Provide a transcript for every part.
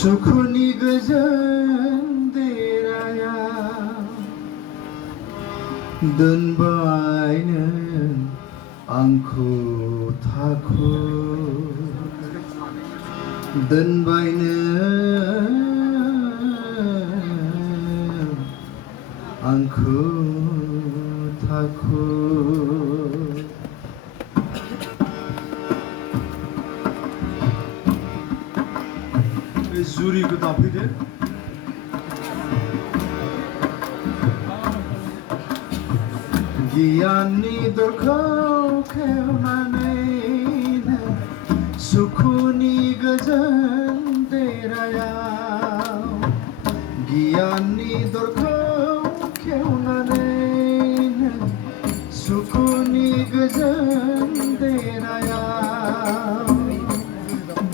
सुखुनि गोजोन देराया दोनबाय नों आंखौ थाखुर दोनबाय नों आंखौ थाखुर जुरिखौ दाफैदो गियाननि दरखौ खेवनानै सुखुनि गोजोन देरायाव गियाननि दरखौ खेवनानै सुखुनि गोजोन देरायाव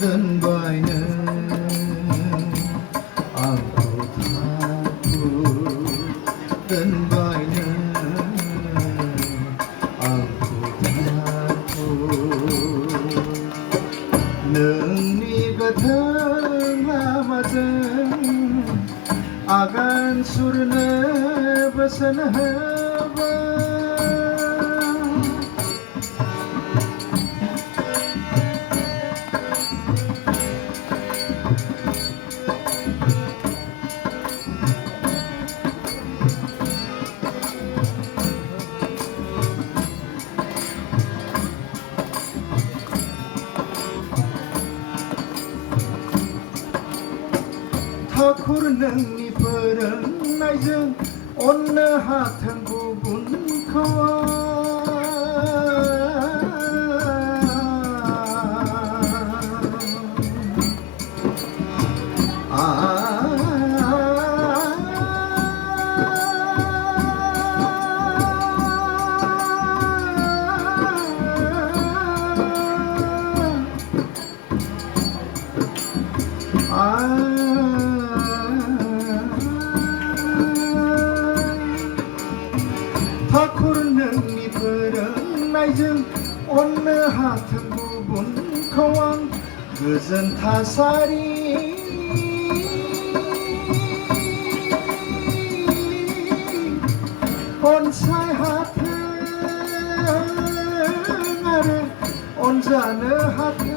दोनबाय आंखौ थाखुर दोनबाय आंखौ थाखुर नोंनि गोथों लामाजों आगान सुरनो बोसोन होबाय थाखुर नोंनि फोरोंनायजों अननो हाथों गुबुनखौ थाखुर नोंनि फोरोंनायजों अननो हाथों गुबुनखौ आं गोजोन थासारि अनसाय हाथों आरो अनजानो हाथों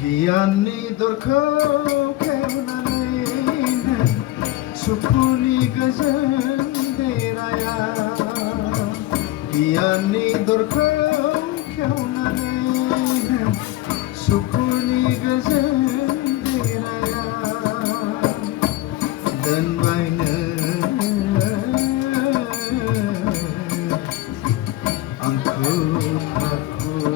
गियाननि दरखौ खेवनानै सुखुनि गोजोन देराया गियाननि दरखौ खेवनानै सुखुनि गोजोन देराया दोनबाय आंखौ थाखुर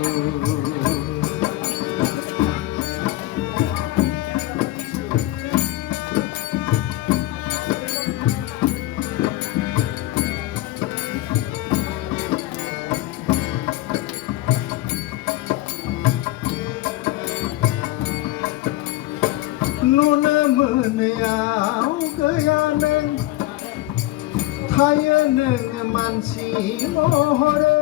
नुनो मोनैयाव गैया नों थायो नों मानसि महरै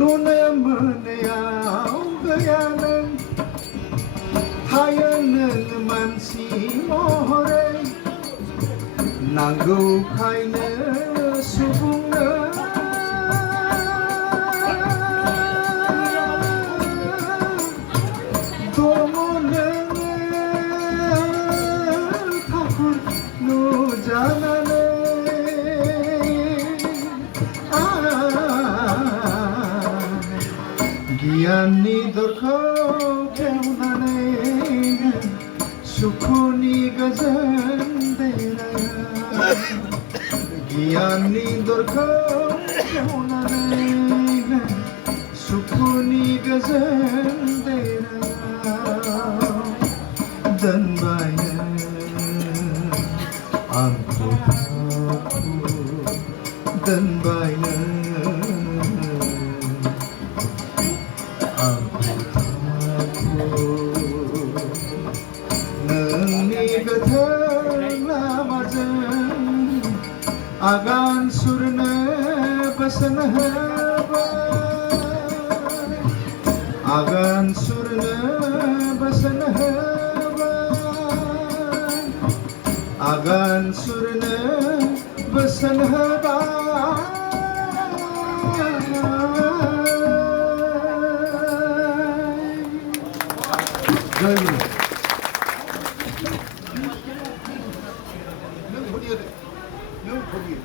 नुनो मोनैयाव गैया नों थायो नों मानसि महरै नांगौखायनो सुबुंनो दङ नोङो थाखुर नुजानानै गियाननि दरखौ खेवनानै सुखुनि गोजोन देराया गियाननि दरखौ खेवनानै सुखुनि दुखुनि गोजोन देरायाव दोनबायनो आंखौ थाखु दोनबायनो आंखौ थाखु नोंनि गोथों लामाजों आगान सुरनो बोसोन होबाय आगान सुरनो बोसोन होबाय आगान सुरनो बोसोन होबाय जय गुरु नों भरियो दे नों भरियो